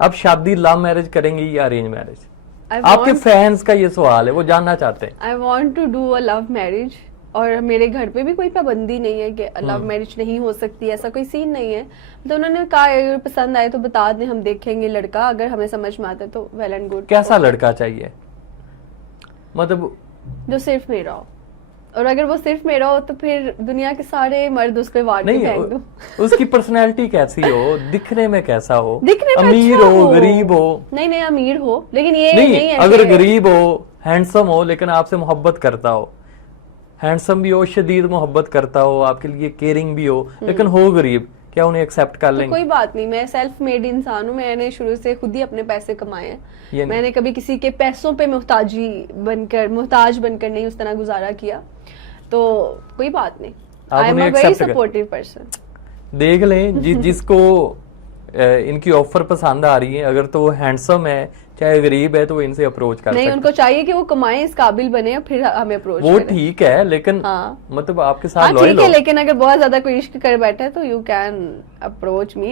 अब शादी love marriage करेंगे या अरेंज मैरिज? I आपके want- फैंस का ये सवाल है, वो जानना चाहते हैं। I want to do a love marriage, और मेरे घर पे भी कोई पाबंदी नहीं है कि लव मैरिज नहीं हो सकती, ऐसा कोई सीन नहीं है। तो उन्होंने कहा अगर पसंद आए तो बता दें, हम देखेंगे लड़का, अगर हमें समझ में आता है तो वेल एंड गुड। कैसा लड़का चाहिए, मतलब जो सिर्फ मेरा हो, और अगर वो सिर्फ मेरा हो तो फिर दुनिया के सारे मर्द उस पे वार के नहीं, फेंक दो। उसकी पर्सनैलिटी कैसी हो, दिखने में कैसा हो, दिखने में अमीर अच्छा हो, गरीब हो? नहीं अमीर हो, लेकिन ये नहीं, नहीं है अगर कि- गरीब हो, हैंडसम हो, लेकिन आपसे मोहब्बत करता हो, हैंडसम भी हो, शदीद मोहब्बत करता हो, आपके लिए केयरिंग भी हो, लेकिन हो गरीब, क्या उन्हें एक्सेप्ट कर तो लेंगे? कोई बात नहीं, मैं सेल्फ मेड इंसान हूँ, मैंने शुरू से खुद ही अपने पैसे कमाए ये हैं। नहीं। मैंने कभी किसी के पैसों पे मोहताज बनकर नहीं उस तरह गुजारा किया, तो कोई बात नहीं। आप आई एम उन्हें अ वेरी accept कर- सपोर्टिव पर्सन। देख लें जिसको इनकी ऑफर पसंद आ रही है, अगर तो वो हैंडसम है चाहे गरीब है, तो वो इनसे अप्रोच कर नहीं, सकते उनको चाहिए कि वो कमाएं, इस काबिल बने, और फिर हमें अप्रोच वो करें। ठीक है, लेकिन हाँ। मतलब आपके साथ हाँ लॉयल ठीक है, हो। लेकिन अगर बहुत ज्यादा कोई इश्क कर बैठा है तो यू कैन अप्रोच मी।